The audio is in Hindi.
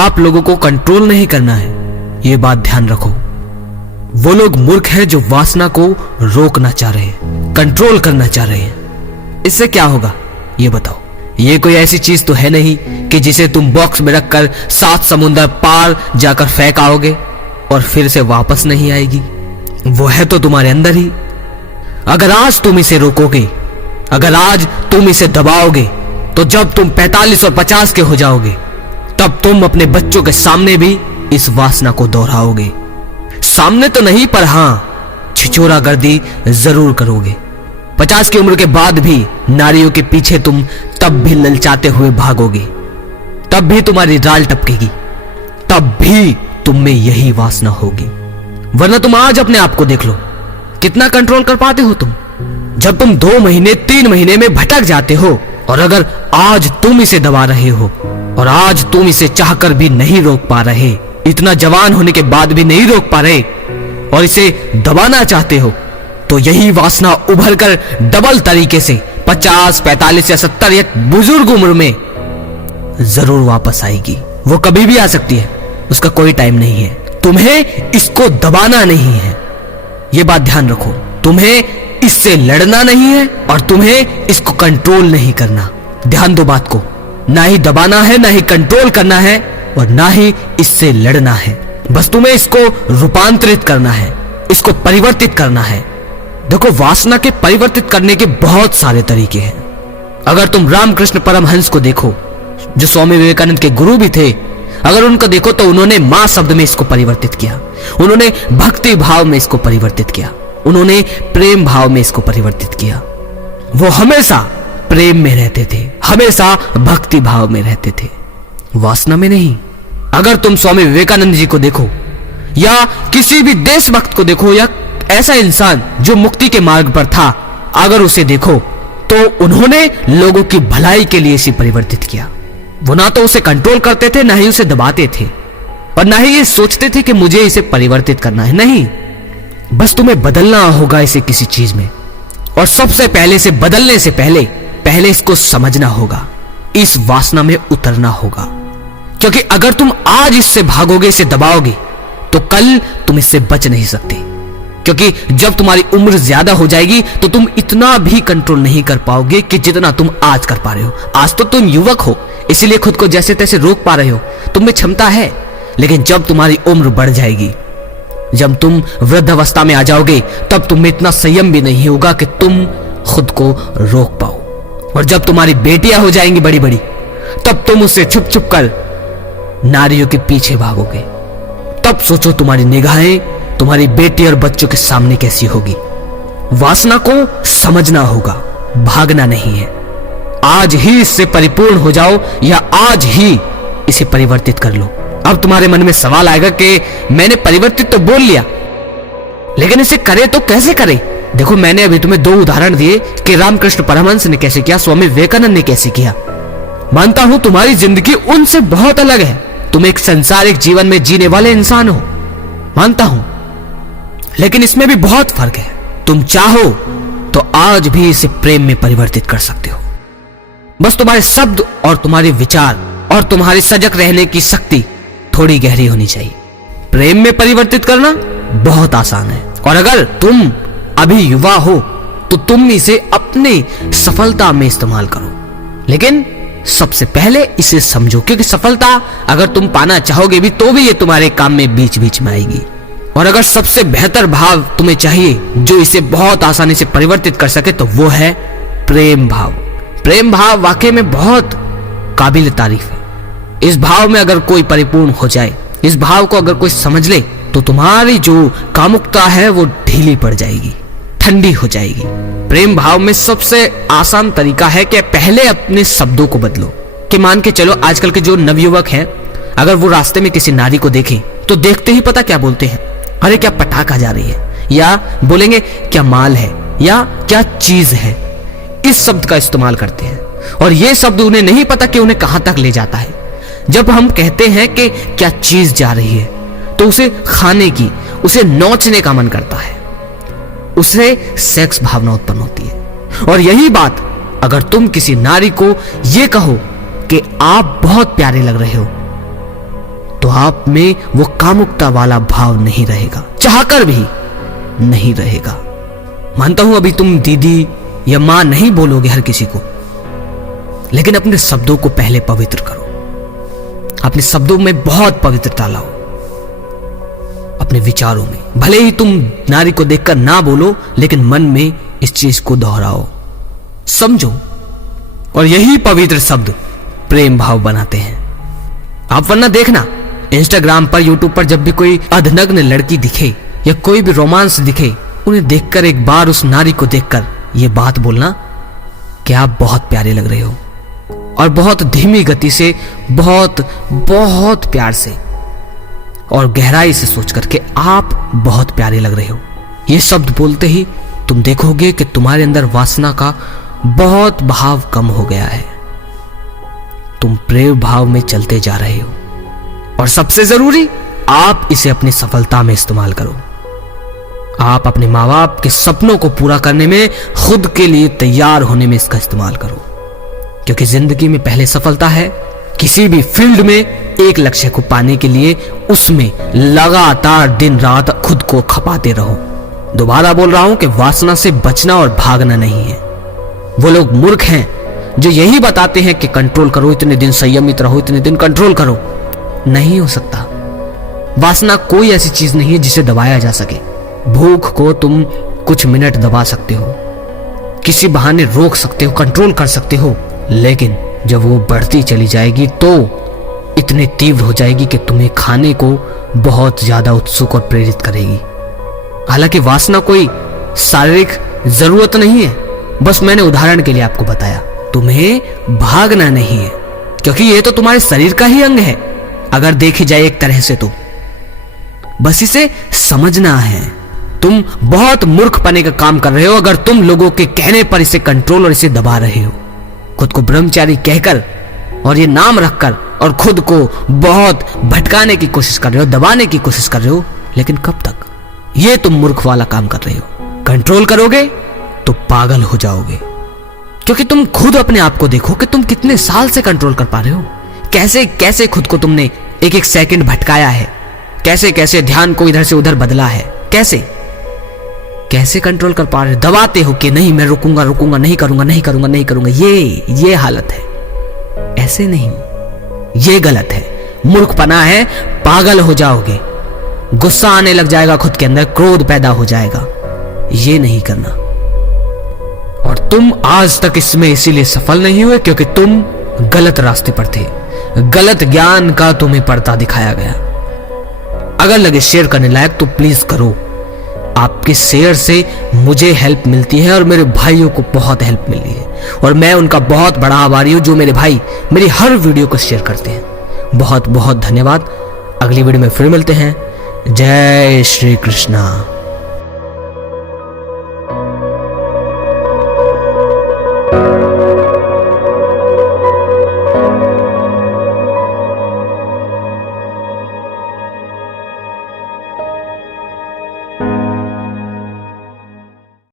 आप लोगों को कंट्रोल नहीं करना है, ये बात ध्यान रखो। वो लोग मूर्ख हैं जो वासना को रोकना चाह रहे हैं, कंट्रोल करना चाह रहे हैं। इससे क्या होगा ये बताओ? ये कोई ऐसी चीज तो है नहीं कि जिसे तुम बॉक्स में रखकर 7 समुंदर पार जाकर फेंक आओगे और फिर से वापस नहीं आएगी। वो है तो तुम्हारे अंदर ही। अगर आज तुम इसे रोकोगे, अगर आज तुम इसे दबाओगे, तो जब तुम 45 और 50 के हो जाओगे, तब तुम अपने बच्चों के सामने भी इस वासना को दोहराओगे। सामने तो नहीं, पर हां छिछोरागर्दी जरूर करोगे। 50 की उम्र के बाद भी नारियों के पीछे तुम तब भी ललचाते हुए भागोगे, तब भी तुम्हारी डाल टपकेगी, तब भी तुम में यही वासना होगी। वरना तुम आज अपने आप को देख लो, कितना कंट्रोल कर पाते हो तुम। जब तुम 2 महीने 3 महीने में भटक जाते हो, और अगर आज तुम इसे दबा रहे हो और आज तुम इसे चाहकर भी नहीं रोक पा रहे, इतना जवान होने के बाद भी नहीं रोक पा रहे और इसे दबाना चाहते हो, तो यही वासना उभर कर डबल तरीके से 50, 45 या 70 या बुजुर्ग उम्र में जरूर वापस आएगी। वो कभी भी आ सकती है, उसका कोई टाइम नहीं है। तुम्हें इसको दबाना नहीं है, ये बात ध्यान रखो। तुम्हें इससे लड़ना नहीं है और तुम्हें इसको कंट्रोल नहीं करना। ध्यान दो बात को, ना ही दबाना है, ना ही कंट्रोल करना है और ना ही इससे लड़ना है। बस तुम्हें इसको रूपांतरित करना है, इसको परिवर्तित करना है। देखो, वासना के परिवर्तित करने के बहुत सारे तरीके हैं। अगर तुम रामकृष्ण परमहंस को देखो, जो स्वामी विवेकानंद के गुरु भी थे, अगर उनको देखो तो उन्होंने मां शब्द में इसको परिवर्तित किया, उन्होंने भक्ति भाव में इसको परिवर्तित किया, उन्होंने प्रेम भाव में इसको परिवर्तित किया। वो हमेशा प्रेम में रहते थे, हमेशा भक्ति भाव में रहते थे, वासना में नहीं। अगर तुम स्वामी विवेकानंद जी को देखो या किसी भी देशभक्त को देखो या ऐसा इंसान जो मुक्ति के मार्ग पर था, अगर उसे देखो तो उन्होंने लोगों की भलाई के लिए इसे परिवर्तित किया। वो ना तो उसे कंट्रोल करते थे, ना ही उसे दबाते थे और ना ही ये सोचते थे कि मुझे इसे परिवर्तित करना है। नहीं, बस तुम्हें बदलना होगा इसे किसी चीज में, और सबसे पहले से बदलने से पहले इसको समझना होगा, इस वासना में उतरना होगा। क्योंकि अगर तुम आज इससे भागोगे, इसे दबाओगे, तो कल तुम इससे बच नहीं सकते। क्योंकि जब तुम्हारी उम्र ज्यादा हो जाएगी तो तुम इतना भी कंट्रोल नहीं कर पाओगे कि जितना तुम आज कर पा रहे हो। आज तो तुम युवक हो, इसीलिए खुद को जैसे तैसे रोक पा रहे हो, तुम में क्षमता है। लेकिन जब तुम्हारी उम्र बढ़ जाएगी, जब तुम वृद्धावस्था में आ जाओगे, तब तुम में इतना संयम भी नहीं होगा कि तुम खुद को रोक पाओ। और जब तुम्हारी बेटियां हो जाएंगी बड़ी बड़ी, तब तुम उससे छुप छुप कर नारियों के पीछे भागोगे। तब सोचो तुम्हारी निगाहें तुम्हारी बेटी और बच्चों के सामने कैसी होगी। वासना को समझना होगा, भागना नहीं है। आज ही इससे परिपूर्ण हो जाओ या आज ही इसे परिवर्तित कर लो। अब तुम्हारे मन में सवाल आएगा कि मैंने परिवर्तित तो बोल लिया, लेकिन इसे करे तो कैसे करे? देखो, मैंने अभी तुम्हें 2 उदाहरण दिए कि रामकृष्ण परमहंस ने कैसे किया, स्वामी विवेकानंद ने कैसे किया। मानता हूं तुम्हारी जिंदगी उनसे बहुत अलग है, तुम एक संसारिक जीवन में जीने वाले इंसान हो, मानता हूं, लेकिन इसमें भी बहुत फर्क है। तुम चाहो तो आज भी इसे प्रेम में परिवर्तित कर सकते हो। बस तुम्हारे शब्द और तुम्हारे विचार और तुम्हारी सजग रहने की शक्ति थोड़ी गहरी होनी चाहिए। प्रेम में परिवर्तित करना बहुत आसान है, और अगर तुम अभी युवा हो तो तुम इसे अपनी सफलता में इस्तेमाल करो। लेकिन सबसे पहले इसे समझो, क्योंकि सफलता अगर तुम पाना चाहोगे भी तो भी ये तुम्हारे काम में बीच बीच में आएगी। और अगर सबसे बेहतर भाव तुम्हें चाहिए जो इसे बहुत आसानी से परिवर्तित कर सके, तो वो है प्रेम भाव। प्रेम भाव वाकई में बहुत काबिल तारीफ है। इस भाव में अगर कोई परिपूर्ण हो जाए, इस भाव को अगर कोई समझ ले, तो तुम्हारी जो कामुकता है वो ढीली पड़ जाएगी, ठंडी हो जाएगी। प्रेम भाव में सबसे आसान तरीका है कि पहले अपने शब्दों को बदलो। कि मान के चलो, आजकल के जो नवयुवक हैं, अगर वो रास्ते में किसी नारी को देखें तो देखते ही पता क्या बोलते हैं, अरे क्या पटाखा जा रही है, या बोलेंगे क्या माल है, या क्या चीज है। इस शब्द का इस्तेमाल करते हैं, और ये शब्द उन्हें नहीं पता कि उन्हें कहां तक ले जाता है। जब हम कहते हैं कि क्या चीज जा रही है, तो उसे खाने की, उसे नोचने का मन करता है, उसे सेक्स भावना उत्पन्न होती है। और यही बात अगर तुम किसी नारी को ये कहो कि आप बहुत प्यारे लग रहे हो, आप में वो कामुकता वाला भाव नहीं रहेगा, चाहकर भी नहीं रहेगा। मानता हूं अभी तुम दीदी या मां नहीं बोलोगे हर किसी को, लेकिन अपने शब्दों को पहले पवित्र करो। अपने शब्दों में बहुत पवित्रता लाओ, अपने विचारों में। भले ही तुम नारी को देखकर ना बोलो, लेकिन मन में इस चीज को दोहराओ, समझो। और यही पवित्र शब्द प्रेम भाव बनाते हैं। आप वरना देखना इंस्टाग्राम पर, यूट्यूब पर जब भी कोई अधनग्न लड़की दिखे या कोई भी रोमांस दिखे, उन्हें देखकर एक बार उस नारी को देखकर ये बात बोलना कि आप बहुत प्यारे लग रहे हो, और बहुत धीमी गति से, बहुत बहुत प्यार से और गहराई से सोच करके आप बहुत प्यारे लग रहे हो। ये शब्द बोलते ही तुम देखोगे कि तुम्हारे अंदर वासना का बहुत भाव कम हो गया है। तुम प्रेम भाव में चलते जा रहे हो। और सबसे जरूरी, आप इसे अपनी सफलता में इस्तेमाल करो। आप अपने माँ बाप के सपनों को पूरा करने में, खुद के लिए तैयार होने में इसका इस्तेमाल करो। क्योंकि जिंदगी में पहले सफलता है। किसी भी फील्ड में एक लक्ष्य को पाने के लिए उसमें लगातार दिन रात खुद को खपाते रहो। दोबारा बोल रहा हूं कि वासना से बचना और भागना नहीं है। वो लोग मूर्ख हैं जो यही बताते हैं कि कंट्रोल करो, इतने दिन संयमित रहो, इतने दिन कंट्रोल करो। नहीं हो सकता। वासना कोई ऐसी चीज नहीं है जिसे दबाया जा सके। भूख को तुम कुछ मिनट दबा सकते हो, किसी बहाने रोक सकते हो, कंट्रोल कर सकते हो, लेकिन जब वो बढ़ती चली जाएगी तो इतनी तीव्र हो जाएगी कि तुम्हें खाने को बहुत ज्यादा उत्सुक और प्रेरित करेगी। हालांकि वासना कोई शारीरिक जरूरत नहीं है, बस मैंने उदाहरण के लिए आपको बताया। तुम्हें भागना नहीं है, क्योंकि ये तो तुम्हारे शरीर का ही अंग है अगर देखी जाए एक तरह से तो। बस इसे समझना है। तुम बहुत मूर्खपने का काम कर रहे हो अगर तुम लोगों के कहने पर इसे कंट्रोल और इसे दबा रहे हो। खुद को ब्रह्मचारी कहकर और ये नाम रखकर और खुद को बहुत भटकाने की कोशिश कर रहे हो, दबाने की कोशिश कर रहे हो, लेकिन कब तक? ये तुम मूर्ख वाला काम कर रहे हो। कंट्रोल करोगे तो पागल हो जाओगे, क्योंकि तुम खुद अपने आप को देखो कि तुम कितने साल से कंट्रोल कर पा रहे हो। कैसे कैसे खुद को तुमने एक एक सेकंड भटकाया है, कैसे कैसे ध्यान को इधर से उधर बदला है, कैसे कैसे कंट्रोल कर पा रहे हो। दबाते हो कि नहीं मैं रुकूंगा रुकूंगा, नहीं करूंगा नहीं करूंगा नहीं करूंगा। ये हालत है। ऐसे नहीं, ये गलत है, मूर्खपना है, पागल हो जाओगे, गुस्सा आने लग जाएगा खुद के अंदर, क्रोध पैदा हो जाएगा। ये नहीं करना। और तुम आज तक इसमें इसीलिए सफल नहीं हुए क्योंकि तुम गलत रास्ते पर थे। गलत ज्ञान का तुम्हें पर्दा दिखाया गया। अगर लगे शेयर करने लायक तो प्लीज करो। आपके शेयर से मुझे हेल्प मिलती है और मेरे भाइयों को बहुत हेल्प मिली है, और मैं उनका बहुत बड़ा आभारी हूं जो मेरे भाई मेरी हर वीडियो को शेयर करते हैं। बहुत बहुत धन्यवाद। अगली वीडियो में फिर मिलते हैं। जय श्री कृष्णा।